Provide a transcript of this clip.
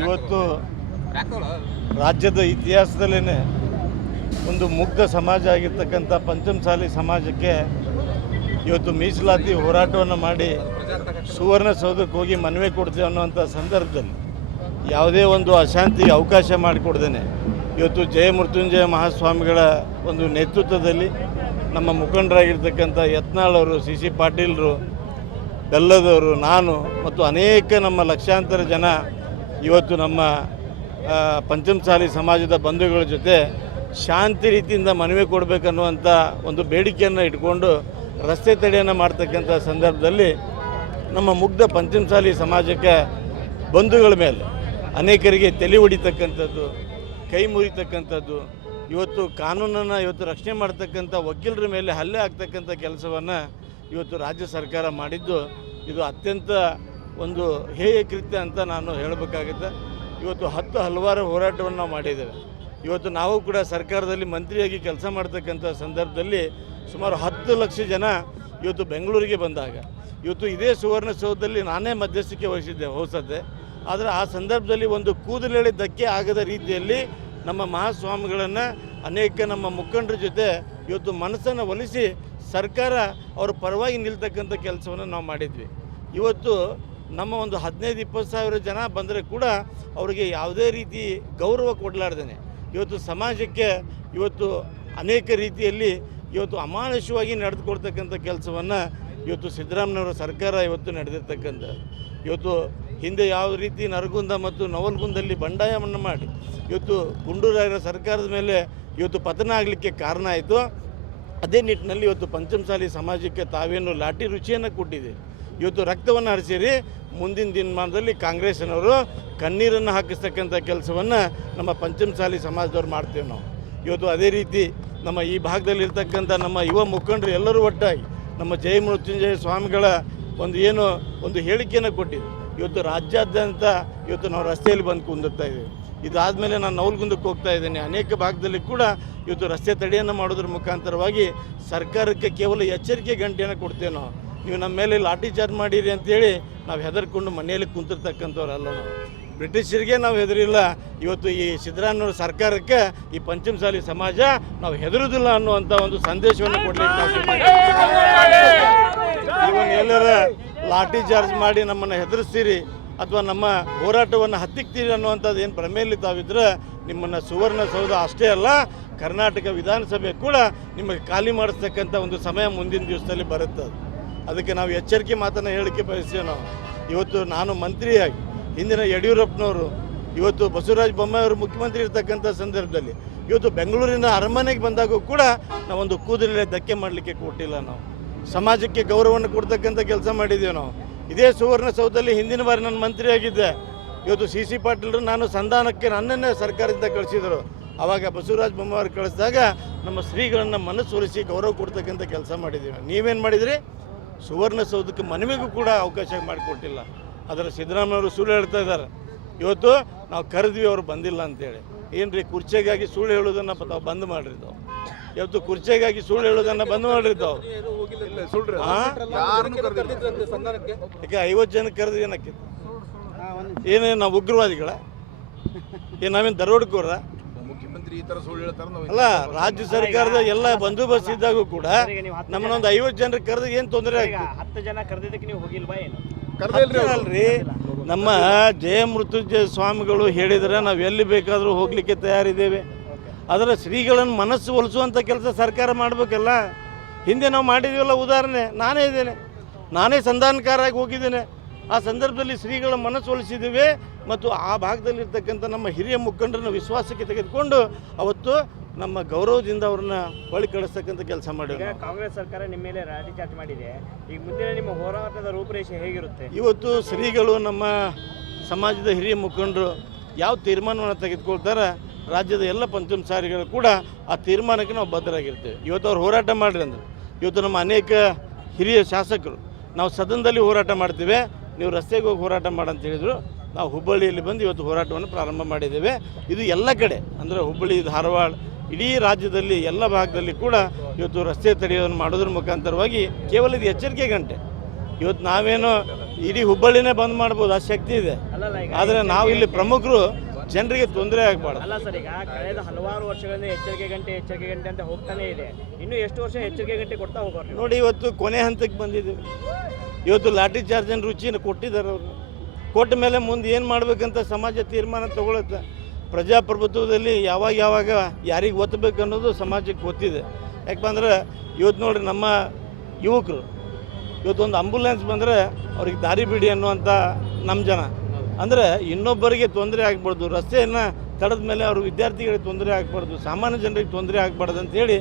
ಇವತ್ತು ರಾಜ್ಯದ ಇತಿಹಾಸದಲ್ಲೇ ಒಂದು ಮುಗ್ಧ ಸಮಾಜ ಆಗಿರ್ತಕ್ಕಂಥ ಪಂಚಮಸಾಲಿ ಸಮಾಜಕ್ಕೆ ಇವತ್ತು ಮೀಸಲಾತಿ ಹೋರಾಟವನ್ನು ಮಾಡಿ ಸುವರ್ಣಸೌಧಕ್ಕೆ ಹೋಗಿ ಮನವಿ ಕೊಡ್ತೀವಿ ಅನ್ನುವಂಥ ಸಂದರ್ಭದಲ್ಲಿ ಯಾವುದೇ ಒಂದು ಅಶಾಂತಿಗೆ ಅವಕಾಶ ಮಾಡಿಕೊಡ್ದೇನೆ. ಇವತ್ತು ಜಯಮೃತ್ಯುಂಜಯ ಮಹಾಸ್ವಾಮಿಗಳ ಒಂದು ನೇತೃತ್ವದಲ್ಲಿ ನಮ್ಮ ಮುಖಂಡರಾಗಿರ್ತಕ್ಕಂಥ ಯತ್ನಾಳ್ ಅವರು ಸಿ ಸಿ ಪಾಟೀಲ್ರು ಬೆಲ್ಲದವರು, ನಾನು ಮತ್ತು ಅನೇಕ ನಮ್ಮ ಲಕ್ಷಾಂತರ ಜನ ಇವತ್ತು ನಮ್ಮ ಪಂಚಮಸಾಲಿ ಸಮಾಜದ ಬಂಧುಗಳ ಜೊತೆ ಶಾಂತಿ ರೀತಿಯಿಂದ ಮನವಿ ಕೊಡಬೇಕನ್ನುವಂಥ ಒಂದು ಬೇಡಿಕೆಯನ್ನು ಇಟ್ಕೊಂಡು ರಸ್ತೆ ತಡೆಯನ್ನು ಮಾಡ್ತಕ್ಕಂಥ ಸಂದರ್ಭದಲ್ಲಿ ನಮ್ಮ ಮುಗ್ಧ ಪಂಚಮಸಾಲಿ ಸಮಾಜಕ್ಕೆ ಬಂಧುಗಳ ಮೇಲೆ ಅನೇಕರಿಗೆ ತಲೆ ಹೊಡಿತಕ್ಕಂಥದ್ದು ಕೈ ಮುರಿತಕ್ಕಂಥದ್ದು, ಇವತ್ತು ಕಾನೂನನ್ನು ಇವತ್ತು ರಕ್ಷಣೆ ಮಾಡ್ತಕ್ಕಂಥ ವಕೀಲರ ಮೇಲೆ ಹಲ್ಲೆ ಆಗ್ತಕ್ಕಂಥ ಕೆಲಸವನ್ನು ಇವತ್ತು ರಾಜ್ಯ ಸರ್ಕಾರ ಮಾಡಿದ್ದು ಇದು ಅತ್ಯಂತ ಒಂದು ಹೇಯ ಕೃತ್ಯ ಅಂತ ನಾನು ಹೇಳಬೇಕಾಗುತ್ತೆ. ಇವತ್ತು ಹತ್ತು ಹಲವಾರು ಹೋರಾಟವನ್ನು ಮಾಡಿದ್ದೇವೆ. ಇವತ್ತು ನಾವು ಕೂಡ ಸರ್ಕಾರದಲ್ಲಿ ಮಂತ್ರಿಯಾಗಿ ಕೆಲಸ ಮಾಡ್ತಕ್ಕಂಥ ಸಂದರ್ಭದಲ್ಲಿ ಸುಮಾರು ಹತ್ತು ಲಕ್ಷ ಜನ ಇವತ್ತು ಬೆಂಗಳೂರಿಗೆ ಬಂದಾಗ. ಇವತ್ತು ಇದೇ ಸುವರ್ಣಸೌಧದಲ್ಲಿ ನಾನೇ ಮಧ್ಯಸ್ಥಿಕೆ ವಹಿಸಿದ್ದೆ, ಹೊಸದ್ದೆ. ಆದರೆ ಆ ಸಂದರ್ಭದಲ್ಲಿ ಒಂದು ಕೂದಲೆಳೆ ಧಕ್ಕೆ ಆಗದ ರೀತಿಯಲ್ಲಿ ನಮ್ಮ ಮಹಾಸ್ವಾಮಿಗಳನ್ನು ಅನೇಕ ನಮ್ಮ ಮುಖಂಡರ ಜೊತೆ ಇವತ್ತು ಮನಸ್ಸನ್ನು ಒಲಿಸಿ ಸರ್ಕಾರ ಅವ್ರ ಪರವಾಗಿ ನಿಲ್ತಕ್ಕಂಥ ಕೆಲಸವನ್ನು ನಾವು ಮಾಡಿದ್ವಿ. ಇವತ್ತು ನಮ್ಮ ಒಂದು ಹದಿನೈದು, ಇಪ್ಪತ್ತು ಸಾವಿರ ಜನ ಬಂದರೆ ಕೂಡ ಅವರಿಗೆ ಯಾವುದೇ ರೀತಿ ಗೌರವ ಕೊಡಲಾರ್ದೇನೆ. ಇವತ್ತು ಸಮಾಜಕ್ಕೆ ಇವತ್ತು ಅನೇಕ ರೀತಿಯಲ್ಲಿ ಇವತ್ತು ಅಮಾನುಷವಾಗಿ ನಡೆದುಕೊಡ್ತಕ್ಕಂಥ ಕೆಲಸವನ್ನು ಇವತ್ತು ಸಿದ್ದರಾಮಯ್ಯವರ ಸರ್ಕಾರ ಇವತ್ತು ನಡೆದಿರ್ತಕ್ಕಂಥ. ಇವತ್ತು ಹಿಂದೆ ಯಾವ ರೀತಿ ನರಗುಂದ ಮತ್ತು ನವಲ್ಗುಂದಲ್ಲಿ ಬಂಡಾಯವನ್ನು ಮಾಡಿ, ಇವತ್ತು ಗುಂಡೂರಾಯರ ಸರ್ಕಾರದ ಮೇಲೆ ಇವತ್ತು ಪತನ ಆಗಲಿಕ್ಕೆ ಕಾರಣ ಆಯಿತು. ಅದೇ ನಿಟ್ಟಿನಲ್ಲಿ ಇವತ್ತು ಪಂಚಮಸಾಲಿ ಸಮಾಜಕ್ಕೆ ತಾವೇನು ಲಾಠಿ ರುಚಿಯನ್ನು ಕೊಟ್ಟಿದೆ. ಇವತ್ತು ರಕ್ತವನ್ನು ಹರಿಸಿರಿ, ಮುಂದಿನ ದಿನಮಾನದಲ್ಲಿ ಕಾಂಗ್ರೆಸ್ನವರು ಕಣ್ಣೀರನ್ನು ಹಾಕಿಸ್ತಕ್ಕಂಥ ಕೆಲಸವನ್ನು ನಮ್ಮ ಪಂಚಮಸಾಲಿ ಸಮಾಜದವ್ರು ಮಾಡ್ತೇವೆ ನಾವು. ಇವತ್ತು ಅದೇ ರೀತಿ ನಮ್ಮ ಈ ಭಾಗದಲ್ಲಿರ್ತಕ್ಕಂಥ ನಮ್ಮ ಯುವ ಮುಖಂಡರು ಎಲ್ಲರೂ ಒಟ್ಟಾಗಿ ನಮ್ಮ ಜಯ ಮೃತ್ಯುಂಜಯ ಸ್ವಾಮಿಗಳ ಒಂದು ಏನು ಒಂದು ಹೇಳಿಕೆಯನ್ನು ಕೊಟ್ಟಿದೆ. ಇವತ್ತು ರಾಜ್ಯಾದ್ಯಂತ ಇವತ್ತು ನಾವು ರಸ್ತೆಯಲ್ಲಿ ಬಂದು ಕುಂದಿರ್ತಾ ಇದ್ದೀವಿ. ಇದಾದಮೇಲೆ ನಾನು ನೌಲ್ಗುಂದಕ್ಕೆ ಹೋಗ್ತಾ ಇದ್ದೀನಿ. ಅನೇಕ ಭಾಗದಲ್ಲಿ ಕೂಡ ಇವತ್ತು ರಸ್ತೆ ತಡೆಯನ್ನು ಮಾಡೋದ್ರ ಮುಖಾಂತರವಾಗಿ ಸರ್ಕಾರಕ್ಕೆ ಕೇವಲ ಎಚ್ಚರಿಕೆ ಗಂಟೆಯನ್ನು ಕೊಡ್ತೇವೆ ನಾವು. ನೀವು ನಮ್ಮ ಮೇಲೆ ಲಾಠಿ ಚಾರ್ಜ್ ಮಾಡಿರಿ ಅಂತೇಳಿ ನಾವು ಹೆದರ್ಕೊಂಡು ಮನೆಯಲ್ಲಿ ಕುಂತಿರ್ತಕ್ಕಂಥವ್ರಲ್ಲ ನಾವು. ಬ್ರಿಟಿಷರಿಗೆ ನಾವು ಹೆದರಿಲ್ಲ. ಇವತ್ತು ಈ ಸಿದ್ದರಾಮಯ್ಯ ಸರ್ಕಾರಕ್ಕೆ ಈ ಪಂಚಮಸಾಲಿ ಸಮಾಜ ನಾವು ಹೆದರುದಿಲ್ಲ ಅನ್ನುವಂಥ ಒಂದು ಸಂದೇಶವನ್ನು ಕೊಡಲಿಕ್ಕೆ ಇವನ್ನೆಲ್ಲರ ಲಾಠಿ ಚಾರ್ಜ್ ಮಾಡಿ ನಮ್ಮನ್ನು ಹೆದರಿಸ್ತೀರಿ ಅಥವಾ ನಮ್ಮ ಹೋರಾಟವನ್ನು ಹತ್ತಿಕ್ತೀರಿ ಅನ್ನುವಂಥದ್ದು ಏನು ಭ್ರಮೆಯಲ್ಲಿ ತಾವಿದ್ರೆ ನಿಮ್ಮನ್ನು ಸುವರ್ಣಸೌಧ ಅಷ್ಟೇ ಅಲ್ಲ, ಕರ್ನಾಟಕ ವಿಧಾನಸಭೆ ಕೂಡ ನಿಮಗೆ ಖಾಲಿ ಮಾಡಿಸ್ತಕ್ಕಂಥ ಒಂದು ಸಮಯ ಮುಂದಿನ ದಿವಸದಲ್ಲಿ ಬರುತ್ತೆ ಅದು. ಅದಕ್ಕೆ ನಾವು ಎಚ್ಚರಿಕೆ ಮಾತನ್ನು ಹೇಳಿಕೆ ಬಯಸ್ತೀವಿ ನಾವು ಇವತ್ತು ನಾನು ಮಂತ್ರಿಯಾಗಿ, ಹಿಂದಿನ ಯಡಿಯೂರಪ್ಪನವರು, ಇವತ್ತು ಬಸವರಾಜ ಬೊಮ್ಮಾಯಿ ಅವರು ಮುಖ್ಯಮಂತ್ರಿ ಇರ್ತಕ್ಕಂಥ ಸಂದರ್ಭದಲ್ಲಿ, ಇವತ್ತು ಬೆಂಗಳೂರಿನ ಅರಮನೆಗೆ ಬಂದಾಗೂ ಕೂಡ ನಾವೊಂದು ಕೂದಲೇ ಧಕ್ಕೆ ಮಾಡಲಿಕ್ಕೆ ಕೊಟ್ಟಿಲ್ಲ ನಾವು ಸಮಾಜಕ್ಕೆ ಗೌರವವನ್ನು ಕೊಡ್ತಕ್ಕಂಥ ಕೆಲಸ ಮಾಡಿದ್ದೀವಿ ನಾವು. ಇದೇ ಸುವರ್ಣಸೌಧದಲ್ಲಿ ಹಿಂದಿನ ಬಾರಿ ನಾನು ಮಂತ್ರಿಯಾಗಿದ್ದೆ ಇವತ್ತು ಸಿ ಸಿ ಪಾಟೀಲ್ರು ನಾನು ಸಂಧಾನಕ್ಕೆ ನನ್ನನ್ನೇ ಸರ್ಕಾರದಿಂದ ಕಳಿಸಿದರು. ಆವಾಗ ಬಸವರಾಜ ಬೊಮ್ಮಾಯಿ ಕಳಿಸಿದಾಗ ನಮ್ಮ ಶ್ರೀಗಳನ್ನು ಮನಸ್ಸೊಲಿಸಿ ಗೌರವ ಕೊಡ್ತಕ್ಕಂಥ ಕೆಲಸ ಮಾಡಿದ್ದೀವಿ ನೀವೇನು ಮಾಡಿದ್ರಿ? ಸುವರ್ಣಸೌಧಕ್ಕೆ ಮನವಿಗೂ ಕೂಡ ಅವಕಾಶ ಮಾಡಿಕೊಟ್ಟಿಲ್ಲ. ಅದರ ಸಿದ್ದರಾಮಯ್ಯವರು ಸುಳ್ಳು ಹೇಳ್ತಾ ಇದ್ದಾರೆ. ಇವತ್ತು ನಾವು ಕರೆದ್ವಿ, ಅವರು ಬಂದಿಲ್ಲ ಅಂತೇಳಿ. ಏನು ರೀ ಕುರ್ಚೆಗಾಗಿ ಸುಳ್ಳು ಹೇಳೋದನ್ನು ತಾವು ಬಂದ್ ಮಾಡ್ರಿ ತಾವು? ಇವತ್ತು ಕುರ್ಚೆಗಾಗಿ ಸುಳ್ಳು ಹೇಳೋದನ್ನು ಬಂದ್ ಮಾಡ್ರಿ ತಾವು? ಆ? ಈಗ ಐವತ್ತು ಜನ ಕರೆದು ಏನಕ್ಕೆ? ಏನೇ ನಾವು ಉಗ್ರವಾದಿಗಳ ಏನು ನಾವೇನು ದರೋಡ್ಕೋರ ಮುಖ್ಯಮಂತ್ರಿ ಈ ತರ ಸುಳ್ಳು ಹೇಳ್ತಾರೆ ನಾವು ಅಲ್ಲ ರಾಜ್ಯ ಸರ್ಕಾರದ ಎಲ್ಲ ಬಂದೋಬಸ್ತ್ ಇದ್ದಾಗೂ ಕೂಡ ನಮ್ಮನ್ನೊಂದು ಐವತ್ತು ಜನರಿಗೆ ಕರೆದು ಏನು ತೊಂದರೆ ಹತ್ತು ಜನ ಕರೆದಿದ್ದಕ್ಕೆ ನೀವು ಹೋಗಿಲ್ವಾ ಏನು? ಅಲ್ರಿ ನಮ್ಮ ಜಯ ಮೃತ್ಯುಂಜಯ ಸ್ವಾಮಿಗಳು ಹೇಳಿದರೆ ನಾವು ಎಲ್ಲಿ ಬೇಕಾದರೂ ಹೋಗಲಿಕ್ಕೆ ತಯಾರಿದ್ದೇವೆ. ಅದರ ಶ್ರೀಗಳನ್ನು ಮನಸ್ಸು ಒಲಿಸುವಂಥ ಕೆಲಸ ಸರ್ಕಾರ ಮಾಡಬೇಕಲ್ಲ? ಹಿಂದೆ ನಾವು ಮಾಡಿದ್ದೀವಲ್ಲ ಉದಾಹರಣೆ ನಾನೇ ಇದ್ದೇನೆ. ನಾನೇ ಸಂಧಾನಕಾರಾಗಿ ಹೋಗಿದ್ದೇನೆ. ಆ ಸಂದರ್ಭದಲ್ಲಿ ಶ್ರೀಗಳ ಮನಸ್ಸು ಒಲಿಸಿದ್ದೀವಿ ಮತ್ತು ಆ ಭಾಗದಲ್ಲಿರ್ತಕ್ಕಂಥ ನಮ್ಮ ಹಿರಿಯ ಮುಖಂಡರನ್ನ ವಿಶ್ವಾಸಕ್ಕೆ ತೆಗೆದುಕೊಂಡು ಅವತ್ತು ನಮ್ಮ ಗೌರವದಿಂದ ಅವ್ರನ್ನ ಹೊಳಿ ಕಳಿಸ್ತಕ್ಕಂಥ ಕೆಲಸ ಮಾಡಿದ್ರು ಕಾಂಗ್ರೆಸ್ ಸರ್ಕಾರ ನಿಮ್ಮ ಮೇಲೆ ಚಾರ್ಜ್ ಮಾಡಿದೆ. ಈಗ ಮುಂದಿನ ನಿಮ್ಮ ಹೋರಾಟದ ರೂಪರೇಷೆ ಹೇಗಿರುತ್ತೆ? ಇವತ್ತು ಶ್ರೀಗಳು ನಮ್ಮ ಸಮಾಜದ ಹಿರಿಯ ಮುಖಂಡರು ಯಾವ ತೀರ್ಮಾನವನ್ನು ತೆಗೆದುಕೊಳ್ತಾರೆ ರಾಜ್ಯದ ಎಲ್ಲ ಪಂಚಮಸಾರಿಗಳು ಕೂಡ ಆ ತೀರ್ಮಾನಕ್ಕೆ ನಾವು ಬದ್ಧರಾಗಿರ್ತೇವೆ. ಇವತ್ತು ಅವ್ರು ಹೋರಾಟ ಮಾಡಿರಿ ಅಂದ್ರೆ. ಇವತ್ತು ನಮ್ಮ ಅನೇಕ ಹಿರಿಯ ಶಾಸಕರು ನಾವು ಸದನದಲ್ಲಿ ಹೋರಾಟ ಮಾಡ್ತೀವಿ ನೀವು ರಸ್ತೆಗೆ ಹೋಗಿ ಹೋರಾಟ ಮಾಡಂತ ಹೇಳಿದರು. ನಾವು ಹುಬ್ಬಳ್ಳಿಯಲ್ಲಿ ಬಂದು ಇವತ್ತು ಹೋರಾಟವನ್ನು ಪ್ರಾರಂಭ ಮಾಡಿದ್ದೇವೆ. ಇದು ಎಲ್ಲ ಕಡೆ ಅಂದರೆ ಹುಬ್ಬಳ್ಳಿ ಧಾರವಾಡ ಇಡೀ ರಾಜ್ಯದಲ್ಲಿ ಎಲ್ಲ ಭಾಗದಲ್ಲಿ ಕೂಡ ಇವತ್ತು ರಸ್ತೆ ತಡೆಯೋದನ್ನು ಮಾಡೋದ್ರ ಮುಖಾಂತರವಾಗಿ ಕೇವಲ ಇದು ಎಚ್ಚರಿಕೆ ಗಂಟೆ. ಇವತ್ತು ನಾವೇನು ಇಡೀ ಹುಬ್ಬಳ್ಳಿನೇ ಬಂದ್ ಮಾಡ್ಬೋದು ಆ ಶಕ್ತಿ ಇದೆ. ಆದರೆ ನಾವು ಇಲ್ಲಿ ಪ್ರಮುಖರು ಜನರಿಗೆ ತೊಂದರೆ ಆಗಬಾರ್ದು. ಅಲ್ಲ ಸರ್ ಈಗ ಕಳೆದ ಹಲವಾರು ವರ್ಷಗಳಿಂದ ಎಚ್ಚರಿಕೆ ಗಂಟೆ ಎಚ್ಚರಿಕೆ ಗಂಟೆ ಅಂತ ಹೋಗ್ತಾನೆ ಇದೆ. ಇನ್ನು ಎಷ್ಟು ವರ್ಷ ಎಚ್ಚರಿಕೆ ಗಂಟೆ ಕೊಡ್ತಾ ಹೋಗೋರು ನೋಡಿ ಇವತ್ತು ಕೊನೆ ಹಂತಕ್ಕೆ ಬಂದಿದ್ದೀವಿ. ಇವತ್ತು ಲಾಠಿ ಅನ್ನು ರುಚಿನ ಕೊಟ್ಟಿದ್ದಾರೆ ಅವರು. ಕೊಟ್ಟ ಮೇಲೆ ಮುಂದೆ ಏನು ಮಾಡಬೇಕಂತ ಸಮಾಜ ತೀರ್ಮಾನ ತಗೊಳುತ್ತೆ. ಪ್ರಜಾಪ್ರಭುತ್ವದಲ್ಲಿ ಯಾವಾಗ ಯಾವಾಗ ಯಾರಿಗೆ ಒತ್ತಬೇಕು ಅನ್ನೋದು ಸಮಾಜಕ್ಕೆ ಗೊತ್ತಿದೆ. ಯಾಕಂದ್ರೆ ಇವತ್ತು ನೋಡ್ರಿ ನಮ್ಮ ಯುವಕರು ಇವತ್ತೊಂದು ಆಂಬುಲೆನ್ಸ್ ಬಂದರೆ ಅವ್ರಿಗೆ ದಾರಿ ಬಿಡಿ ಅನ್ನುವಂಥ ನಮ್ಮ ಜನ. ಅಂದರೆ ಇನ್ನೊಬ್ಬರಿಗೆ ತೊಂದರೆ ಆಗಬಾರ್ದು. ರಸ್ತೆಯನ್ನು ತಡೆದ ಮೇಲೆ ಅವರು ವಿದ್ಯಾರ್ಥಿಗಳಿಗೆ ತೊಂದರೆ ಆಗಬಾರ್ದು. ಸಾಮಾನ್ಯ ಜನರಿಗೆ ತೊಂದರೆ ಆಗಬಾರ್ದು ಅಂತೇಳಿ